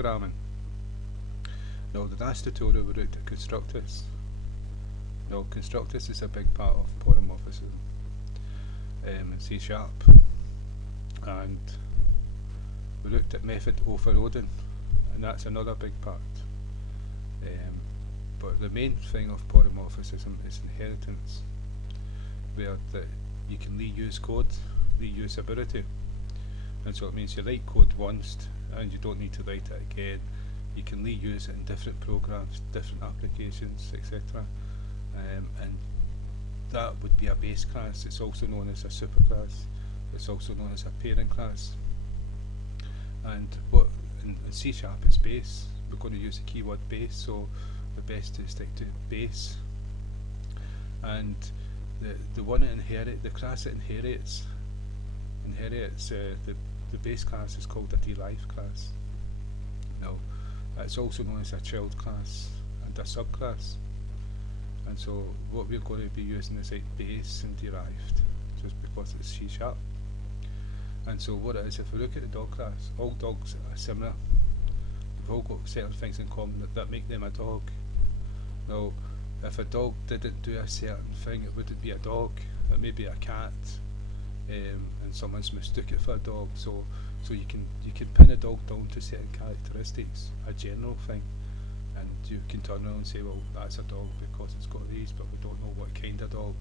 programming. Now the last tutorial we looked at constructors. Now constructors is a big part of polymorphism in C#, and we looked at method overloading, and that's another big part. But the main thing of polymorphism is inheritance, where you can reuse code, reusability. And so it means you write code once and you don't need to write it again. You can reuse it in different programs, different applications, etc. And that would be a base class. It's also known as a superclass. It's also known as a parent class. And what in C# it's base. We're going to use the keyword base, so the best to stick to base. And the one that the class that inherits the base class is called a derived class. Now, it's also known as a child class and a subclass. And so what we're going to be using is like base and derived, just because it's C#. And so what it is, if we look at the dog class, all dogs are similar. They've all got certain things in common that make them a dog. Now, if a dog didn't do a certain thing, it wouldn't be a dog. It may be a cat, and someone's mistook it for a dog. So you can pin a dog down to certain characteristics, a general thing, and you can turn around and say, well, that's a dog because it's got these, but we don't know what kind of dog.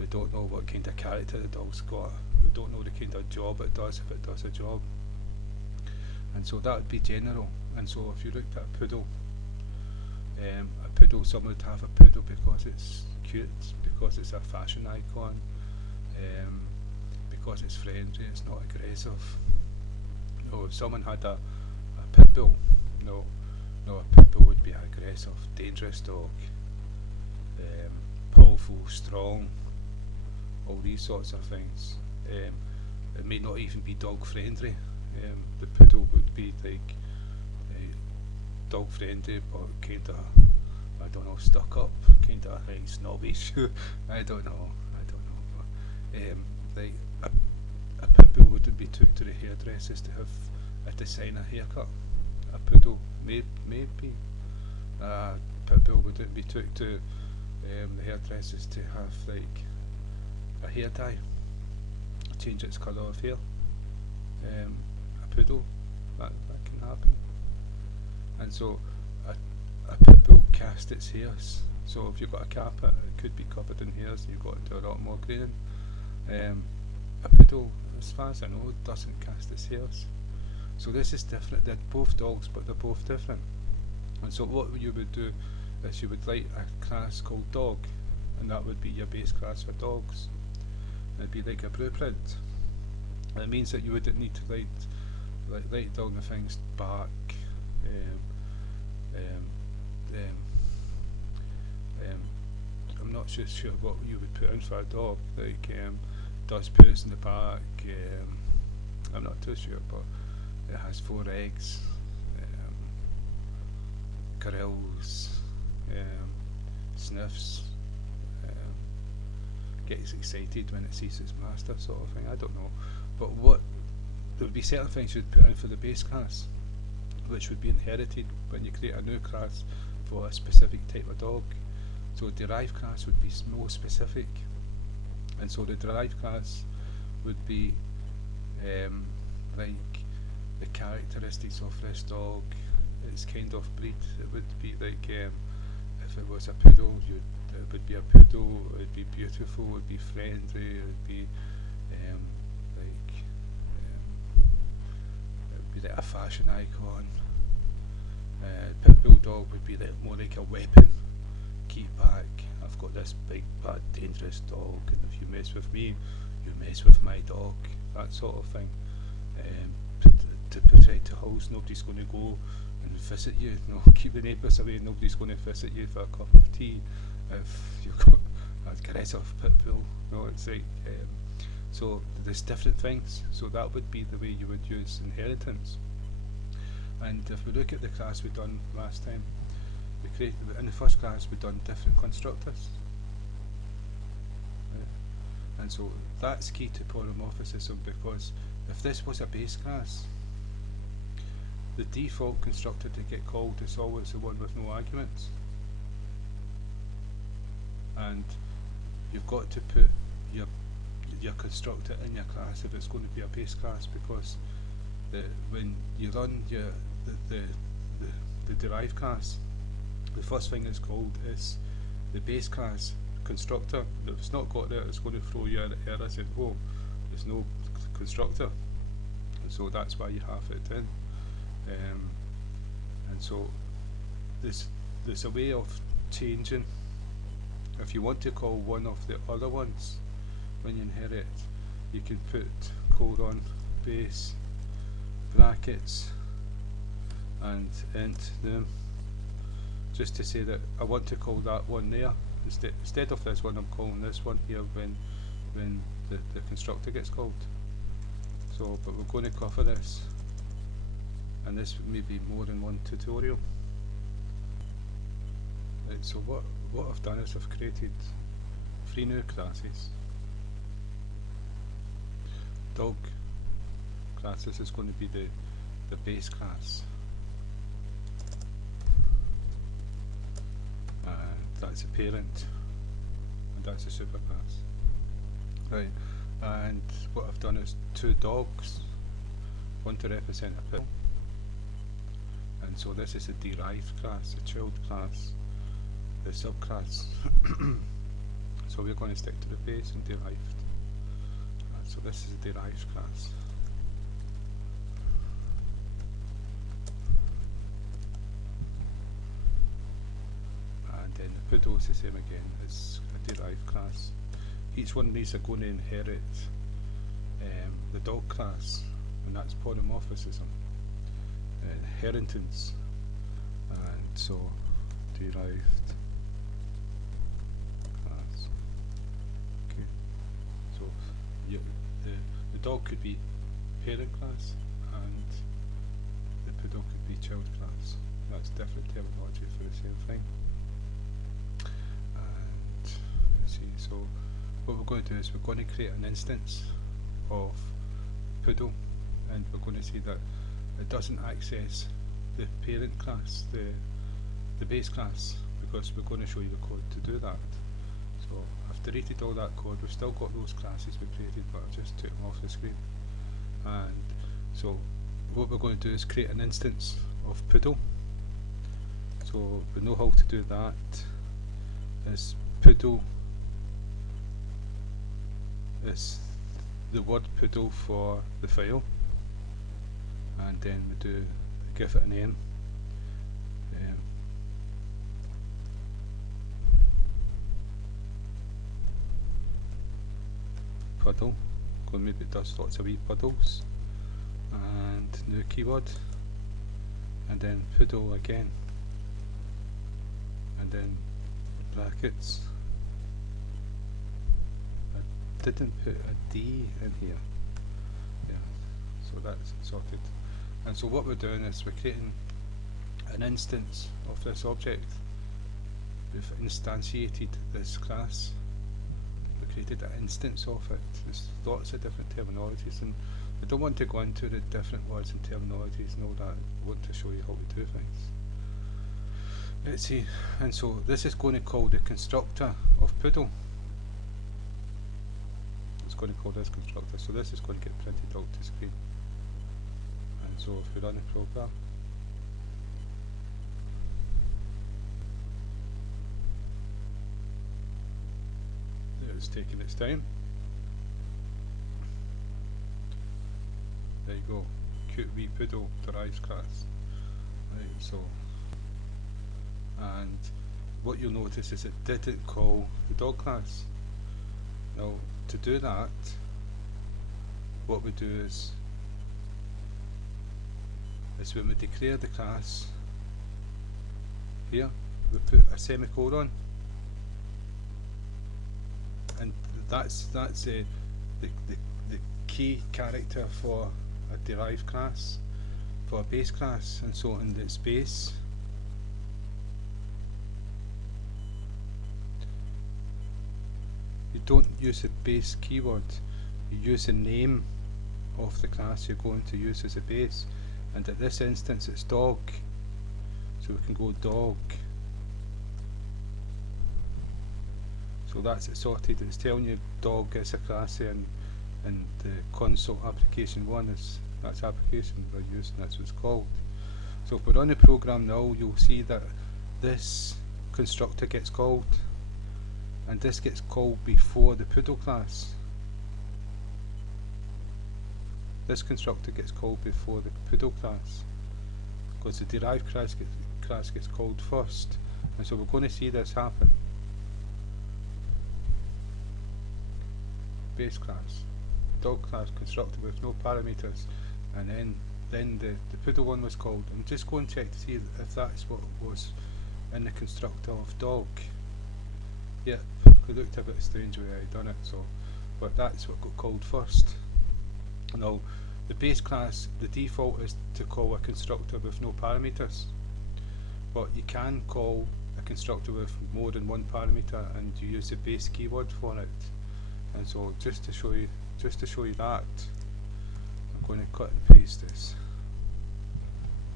We don't know what kind of character the dog's got. We don't know the kind of job it does, if it does a job. And so that would be general. And so if you looked at a poodle, someone would have a poodle because it's cute, because it's a fashion icon, because it's friendly, it's not aggressive. No, if someone had a pit bull, no, a pit bull would be an aggressive, dangerous dog, powerful, strong, all these sorts of things. It may not even be dog friendly. The poodle would be like dog friendly, but kind of, I don't know, stuck up, kind of like snobbish. I don't know. But, like a pit bull wouldn't be took to the hairdressers to have a designer haircut. A poodle maybe. A pit bull wouldn't be took to the hairdressers to have like a hair dye, change its colour of hair. A poodle, that can happen. And so a pit bull casts its hairs. So if you've got a carpet, it could be covered in hairs, and you've got to do a lot more greening. A poodle, as far as I know, doesn't cast its hairs. So this is different. They're both dogs, but they're both different. And so what you would do is you would write a class called dog, and that would be your base class for dogs. It'd be like a blueprint. And it means that you wouldn't need to write down the things bark, I'm not sure what you would put in for a dog, like does poos in the back, I'm not too sure, but it has 4 eggs, grills, sniffs, gets excited when it sees its master, sort of thing. I don't know, but there would be certain things you'd put in for the base class, which would be inherited when you create a new class for a specific type of dog. So a derived class would be more specific, and so the derived class would be like the characteristics of this dog, its kind of breed. It would be like if it was a poodle, it would be a poodle. It would be beautiful. It would be friendly. It would be like a fashion icon. Pit bull dog would be more like a weapon. Keep back. I've got this big, bad, dangerous dog, and if you mess with me, you mess with my dog. That sort of thing. To protect the house, nobody's going to go and visit you. No, keep the neighbours away. Nobody's going to visit you for a cup of tea if you've got an aggressive pit bull. No, it's like so there's different things. So that would be the way you would use inheritance. And if we look at the class we done last time, in the first class we done different constructors. And so that's key to polymorphism, because if this was a base class, the default constructor to get called is always the one with no arguments, and you've got to put your constructor in your class if it's going to be a base class, because when you run the derived class, the first thing it's called is the base class constructor. If it's not got there, it's going to throw you an error saying, oh, there's no constructor, and so that's why you have it in. And so there's a way of changing. If you want to call one of the other ones when you inherit, you can put colon base brackets and int num, just to say that I want to call that one there instead of this one. I'm calling this one here when the constructor gets called. So, but we're going to cover this, and this may be more than one tutorial. Right, so what I've done is I've created 3 new classes. Dog class, this is going to be the base class, and that's a parent, and that's a superclass. Right, and what I've done is 2 dogs, one to represent a pit, and so this is a derived class, a child class, the subclass. So we're going to stick to the base and derived. So this is a derived class. And then the Poodle is the same again, it's a derived class. Each one of these are going to inherit the dog class, and that's polymorphism, inheritance, and so derived class. Okay, so the dog could be parent class, and the Poodle could be child class. That's different terminology for the same thing. And let's see, so what we're going to do is we're going to create an instance of Poodle, and we're going to see that it doesn't access the parent class, the base class, because we're going to show you the code to do that. So I've deleted all that code. We've still got those classes we created, but I just took them off the screen. And so what we're going to do is create an instance of Poodle. So we know how to do that. Is Poodle is the word Poodle for the file, and then we do give it a name. Puddle, because maybe it does lots of wee puddles, and new keyword, and then Poodle again, and then brackets. I didn't put a D in here, yeah, so that's sorted. And so what we're doing is we're creating an instance of this object. We've instantiated this class. Created an instance of it. There's lots of different terminologies, and I don't want to go into the different words and terminologies and all that. I want to show you how to do things. Let's see, and so this is going to call the constructor of Poodle. It's going to call this constructor, so this is going to get printed out to screen. And so if we run a program, it's taking its time. There you go, cute wee Poodle derives class. Right, so, and what you'll notice is it didn't call the dog class. Now, to do that, what we do is when we declare the class here, we put a semicolon, and that's the key character for a derived class, for a base class. And so in its base, you don't use the base keyword, you use the name of the class you're going to use as a base, and at this instance it's dog, so we can go dog. So that's it sorted. It's telling you dog is a class there, and the console application 1 is that's application we're using, that's what it's called. So if we're on the program now, you'll see that this constructor gets called, and this gets called before the poodle class. This constructor gets called before the poodle class, because the derived class gets called first, and so we're going to see this happen. Base class, dog class constructed with no parameters, and then the poodle one was called. And just go and check to see if that's what was in the constructor of dog. Yep, it looked a bit strange where I done it, so but that's what got called first. Now the base class, the default is to call a constructor with no parameters, but you can call a constructor with more than one parameter, and you use the base keyword for it. And so just to show you that, I'm going to cut and paste this.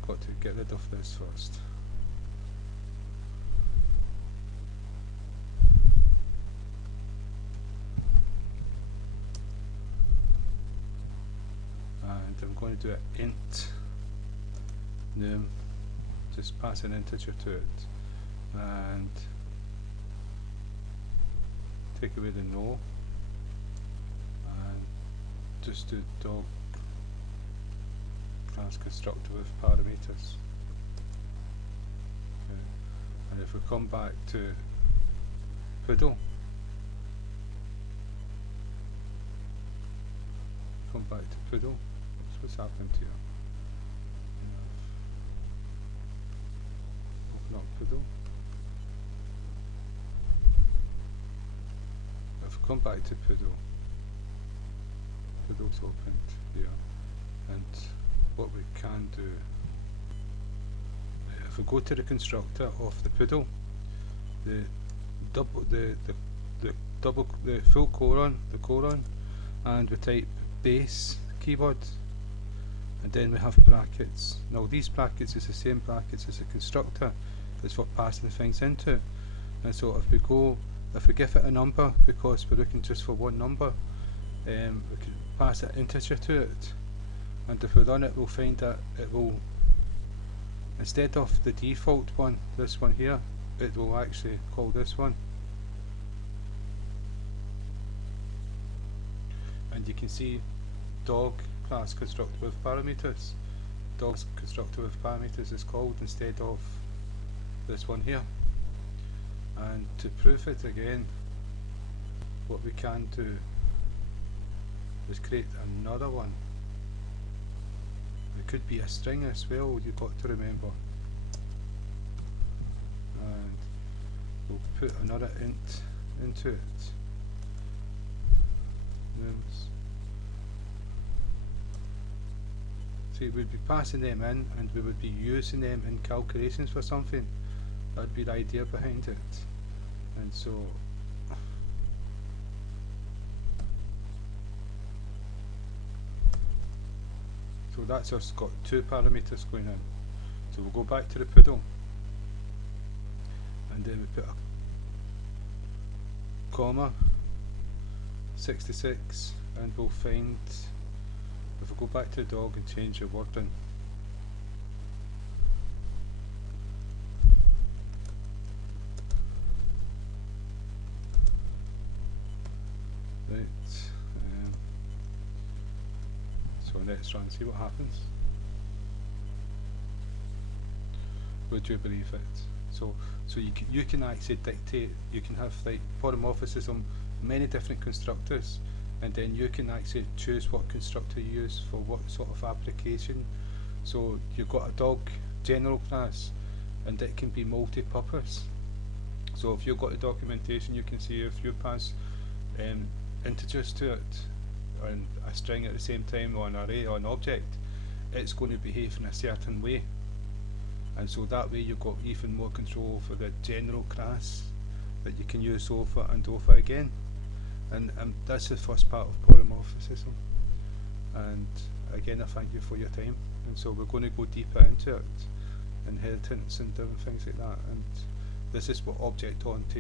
Got to get rid of this first. And I'm going to do an int num, just pass an integer to it, and take away the no, and just do dog class constructor with parameters. Okay. And if we come back to poodle, what's happened here? Open up poodle. If we come back to poodle's opened here, and what we can do, if we go to the constructor of the poodle, the full colon, and we type base keyword, and then we have brackets. Now these brackets is the same brackets as the constructor. That's for passing things into. And so if we give it a number, because we're looking just for one number, we can pass an integer to it, and if we run it, we'll find that it will, instead of the default one, this one here, it will actually call this one. And you can see dog class constructor with parameters. Dog's constructor with parameters is called instead of this one here. And to prove it again, what we can do is create another one. It could be a string as well, you've got to remember. And we'll put another int into it. So we would be passing them in, and we would be using them in calculations for something. That would be the idea behind it. And so that's us got two parameters going in. So we'll go back to the poodle, and then we put a comma 66, and we'll find, if we go back to the dog and change the wording, right, so let's run, see what happens. Would you believe it? So you can actually dictate, you can have like polymorphism, many different constructors, and then you can actually choose what constructor you use for what sort of application. So you've got a dog general class, and it can be multi-purpose. So if you've got the documentation, you can see if you pass integers to it, and a string at the same time, or an array or an object, it's going to behave in a certain way. And so that way you've got even more control for the general class that you can use over and over again. And that's the first part of polymorphism. And again, I thank you for your time. and so we're going to go deeper into it, inheritance and different things like that. And this is what object-oriented